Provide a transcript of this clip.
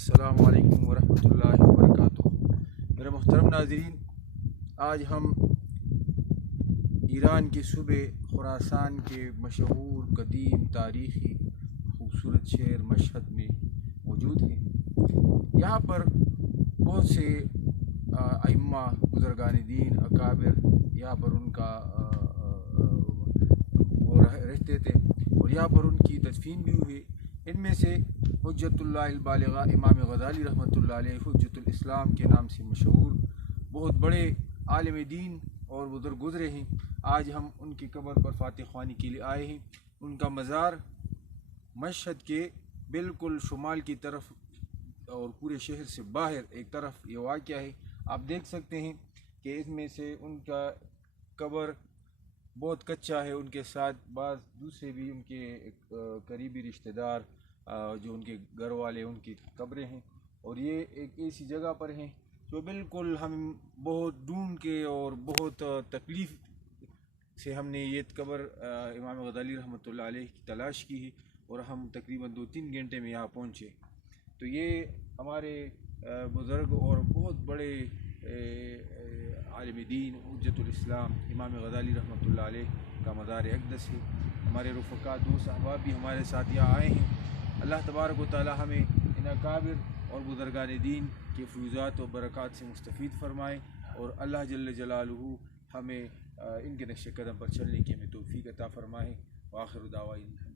السلام علیکم ورحمۃ اللہ وبرکاتہ۔ میرے محترم ناظرین، آج ہم ایران کے صوبے خراسان کے مشہور قدیم تاریخی خوبصورت شہر مشہد میں موجود ہیں۔ یہاں پر بہت سے ائمہ بزرگان دین اکابر یہاں پر ان کا وہ رہتے تھے اور یہاں پر ان کی تدفین بھی ہوئی۔ ان میں سے حجت اللہ البالغہ امام غزالی رحمۃ اللہ علیہ حجت الاسلام کے نام سے مشہور بہت بڑے عالم دین اور بزرگ گزرے ہیں۔ آج ہم ان کی قبر پر فاتح خوانی کے لیے آئے ہیں۔ ان کا مزار مشہد کے بالکل شمال کی طرف اور پورے شہر سے باہر ایک طرف یہ واقع ہے۔ آپ دیکھ سکتے ہیں کہ اس میں سے ان کا قبر بہت کچا ہے، ان کے ساتھ بعض دوسرے بھی ان کے قریبی رشتہ دار جو ان کے گھر والے ان کی قبریں ہیں، اور یہ ایک ایسی جگہ پر ہیں جو بالکل ہم بہت ڈھونڈ کے اور بہت تکلیف سے ہم نے یہ قبر امام غزالی رحمۃ اللہ علیہ کی تلاش کی ہے، اور ہم تقریباً 2-3 گھنٹے میں یہاں پہنچے۔ تو یہ ہمارے بزرگ اور بہت بڑے عالم دین حجت الاسلام امام غزالی رحمۃ اللہ علیہ کا مزار اقدس ہے۔ ہمارے رفقا دوست احباب بھی ہمارے ساتھ یہاں آئے ہیں۔ اللہ تبارک و تعالی ہمیں ان اکابر اور بزرگان دین کے فیوزات و برکات سے مستفید فرمائے، اور اللہ جل جلالہ ہمیں ان کے نقش قدم پر چلنے کی ہمیں توفیق عطا فرمائے۔ وآخر دعوانا